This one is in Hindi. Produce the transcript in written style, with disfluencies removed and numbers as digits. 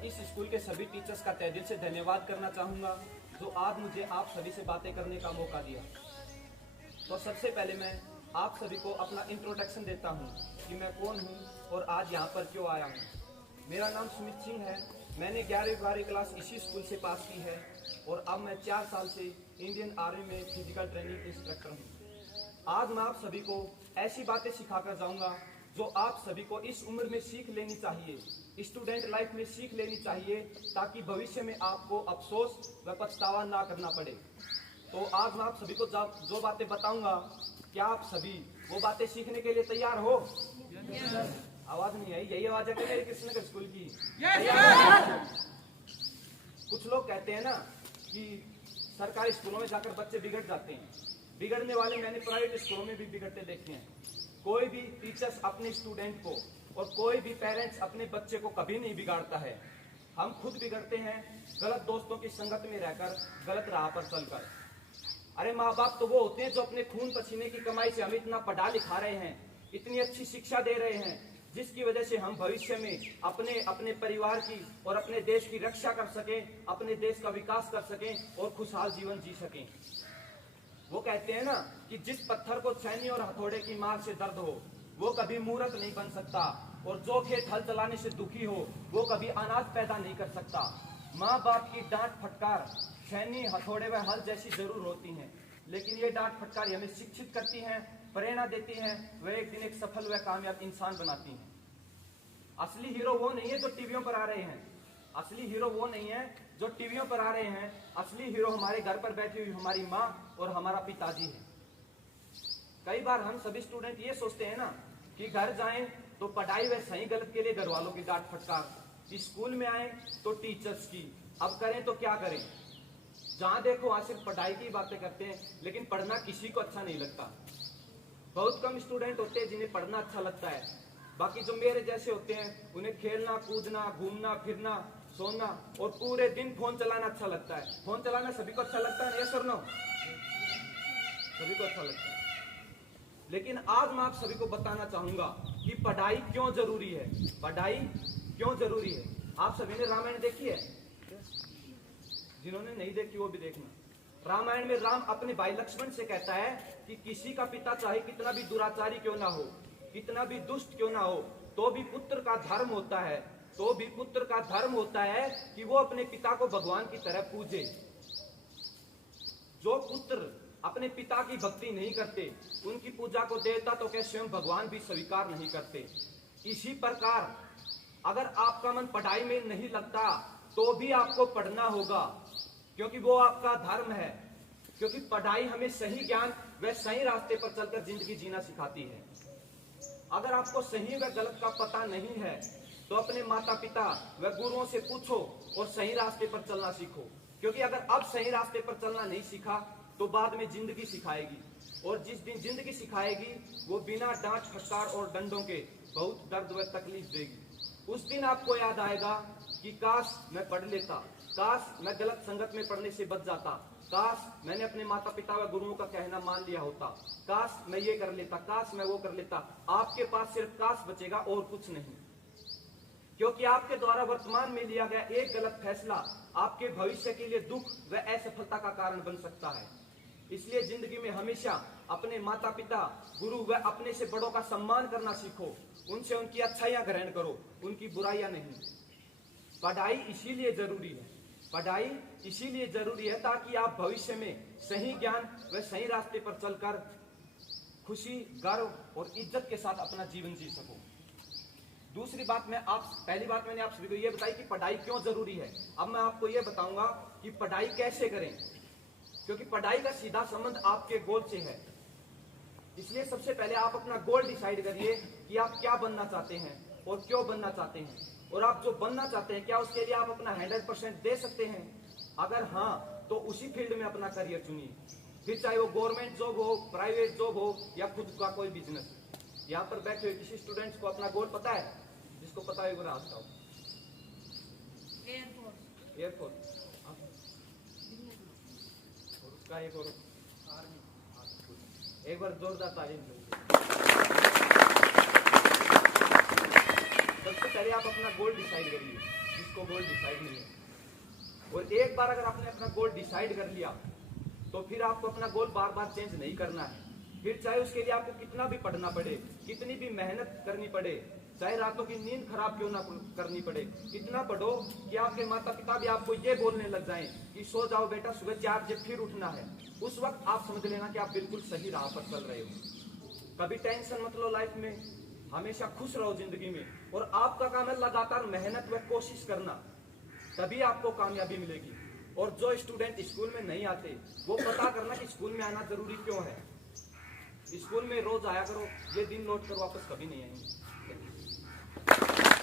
और इस स्कूल के सभी टीचर्स का तहे दिल से धन्यवाद करना चाहूँगा जो आज मुझे आप सभी से बातें करने का मौका दिया। तो सबसे पहले मैं आप सभी को अपना इंट्रोडक्शन देता हूँ कि मैं कौन हूँ और आज यहाँ पर क्यों आया हूँ। मेरा नाम सुमित सिंह है। मैंने 11वीं क्लास इसी स्कूल से पास की है और अब मैं 4 साल से इंडियन आर्मी में फिजिकल ट्रेनिंग इंस्ट्रक्टर हूँ। आज मैं आप सभी को ऐसी बातें सिखाकर जाऊँगा जो आप सभी को इस उम्र में सीख लेनी चाहिए, स्टूडेंट लाइफ में सीख लेनी चाहिए, ताकि भविष्य में आपको अफसोस व पछतावा ना करना पड़े। तो आज मैं आप सभी को जो बातें बताऊंगा, क्या आप सभी वो बातें सीखने के लिए तैयार हो? आवाज नहीं आई, यही आवाज है मेरे कृष्णनगर स्कूल की। कुछ लोग कहते हैं ना कि सरकारी स्कूलों में जाकर बच्चे बिगड़ जाते हैं। बिगड़ने वाले मैंने प्राइवेट स्कूलों में भी बिगड़ते देखे हैं। कोई भी टीचर्स अपने स्टूडेंट को और कोई भी पेरेंट्स अपने बच्चे को कभी नहीं बिगाड़ता है। हम खुद बिगड़ते हैं गलत दोस्तों की संगत में रहकर, गलत राह पर चलकर। अरे माँ बाप तो वो होते हैं जो अपने खून पसीने की कमाई से हमें इतना पढ़ा लिखा रहे हैं, इतनी अच्छी शिक्षा दे रहे हैं, जिसकी वजह से हम भविष्य में अपने परिवार की और अपने देश की रक्षा कर सकें, अपने देश का विकास कर सकें और खुशहाल जीवन जी सकें। वो कहते हैं ना कि जिस पत्थर को छेनी और हथौड़े की मार से दर्द हो वो कभी मूर्ख नहीं बन सकता, और जो खेत हल चलाने से दुखी हो वो कभी अनाज पैदा नहीं कर सकता। माँ बाप की डांट फटकार छेनी हथौड़े व हल जैसी जरूर होती हैं, लेकिन ये डांट फटकार हमें शिक्षित करती हैं, प्रेरणा देती हैं, वह एक दिन एक सफल व कामयाब इंसान बनाती हैं। असली हीरो वो नहीं है जो टीवियों पर आ रहे हैं, असली हीरो वो नहीं है जो टीवियों पर आ रहे हैं। असली हीरो हमारे घर पर बैठी हुई हमारी माँ और हमारा पिताजी है। कई बार हम सभी स्टूडेंट ये सोचते हैं ना कि घर जाएं तो पढ़ाई व सही गलत के लिए घर वालों की डांट फटकार, स्कूल में आए तो टीचर्स की, अब करें तो क्या करें। जहां देखो वहां सिर्फ पढ़ाई की बातें करते हैं, लेकिन पढ़ना किसी को अच्छा नहीं लगता। बहुत कम स्टूडेंट होते हैं जिन्हें पढ़ना अच्छा लगता है। बाकी जो मेरे जैसे होते हैं उन्हें खेलना कूदना, घूमना फिरना, सोना और पूरे दिन फोन चलाना अच्छा लगता है। फोन चलाना सभी को अच्छा लगता है, यस और नो? सभी को अच्छा लगता है। लेकिन आज मैं आप सभी को बताना चाहूंगा कि पढ़ाई क्यों जरूरी है। पढ़ाई क्यों जरूरी है? आप सभी ने रामायण देखी है? जिन्होंने नहीं देखी वो भी देखना। रामायण में राम अपने भाई लक्ष्मण से कहता है कि किसी का पिता चाहे कितना भी दुराचारी क्यों ना हो, कितना भी दुष्ट क्यों ना हो, तो भी पुत्र का धर्म होता है, तो भी पुत्र का धर्म होता है कि वो अपने पिता को भगवान की तरह पूजे। जो पुत्र अपने पिता की भक्ति नहीं करते, उनकी पूजा को देवता तो क्या स्वयं भगवान भी स्वीकार नहीं करते। इसी प्रकार अगर आपका मन पढ़ाई में नहीं लगता तो भी आपको पढ़ना होगा, क्योंकि वो आपका धर्म है। क्योंकि पढ़ाई हमें सही ज्ञान व सही रास्ते पर चलकर जिंदगी जीना सिखाती है। अगर आपको सही व गलत का पता नहीं है तो अपने माता पिता व गुरुओं से पूछो और सही रास्ते पर चलना सीखो, क्योंकि अगर अब सही रास्ते पर चलना नहीं सीखा तो बाद में जिंदगी सिखाएगी, और जिस दिन जिंदगी सिखाएगी वो बिना डांट फटकार और डंडों के बहुत दर्द व तकलीफ देगी। उस दिन आपको याद आएगा कि काश मैं पढ़ लेता, काश मैं गलत संगत में पढ़ने से बच जाता, काश मैंने अपने माता पिता व गुरुओं का कहना मान लिया होता, काश मैं ये कर लेता, काश मैं वो कर लेता। आपके पास सिर्फ काश बचेगा और कुछ नहीं, क्योंकि आपके द्वारा वर्तमान में लिया गया एक गलत फैसला आपके भविष्य के लिए दुख व असफलता का कारण बन सकता है। इसलिए जिंदगी में हमेशा अपने माता पिता, गुरु व अपने से बड़ों का सम्मान करना सीखो, उनसे उनकी अच्छाइयां ग्रहण करो, उनकी बुराइयां नहीं। पढ़ाई इसीलिए जरूरी है, पढ़ाई इसीलिए जरूरी है ताकि आप भविष्य में सही ज्ञान व सही रास्ते पर चलकर खुशी, गर्व और इज्जत के साथ अपना जीवन जी सको। दूसरी बात पहली बात मैंने आप सभी को ये बताई कि पढ़ाई क्यों जरूरी है। अब मैं आपको ये बताऊंगा कि पढ़ाई कैसे करें, क्योंकि पढ़ाई का सीधा संबंध आपके गोल से है। इसलिए सबसे पहले आप अपना गोल डिसाइड करिए कि आप क्या बनना चाहते हैं और क्यों बनना चाहते हैं, और आप जो बनना चाहते हैं क्या उसके लिए आप अपना 100% दे सकते हैं। अगर हाँ तो उसी फील्ड में अपना करियर चुनिए, फिर चाहे वो गवर्नमेंट जॉब हो, प्राइवेट जॉब हो या खुद का कोई बिजनेस। यहाँ पर बैठे हुए किसी स्टूडेंट्स को अपना गोल पता है? जिसको पता है वो राज का एयरफोर्स, और उसका एक और आर्मी। एक बार जोरदार तारीफ करिए। सबसे पहले आप अपना गोल डिसाइड करिए, जिसको आपको गोल डिसाइड नहीं है। और एक बार अगर आपने अपना गोल डिसाइड कर लिया तो फिर आपको अपना गोल बार बार चेंज नहीं करना है। फिर चाहे उसके लिए आपको कितना भी पढ़ना पड़े, कितनी भी मेहनत करनी पड़े, चाहे रातों की नींद खराब क्यों ना करनी पड़े, इतना पढ़ो कि आपके माता पिता भी आपको ये बोलने लग जाएं कि सो जाओ बेटा, सुबह 4 बजे फिर उठना है। उस वक्त आप समझ लेना कि आप बिल्कुल सही राह पर चल रहे हो। कभी टेंशन मत लो लाइफ में, हमेशा खुश रहो जिंदगी में। और आपका काम है लगातार मेहनत व कोशिश करना, तभी आपको कामयाबी मिलेगी। और जो स्टूडेंट स्कूल में नहीं आते वो पता करना कि स्कूल में आना जरूरी क्यों है। स्कूल में रोज आया करो, ये दिन लौट कर वापस कभी नहीं आएंगे।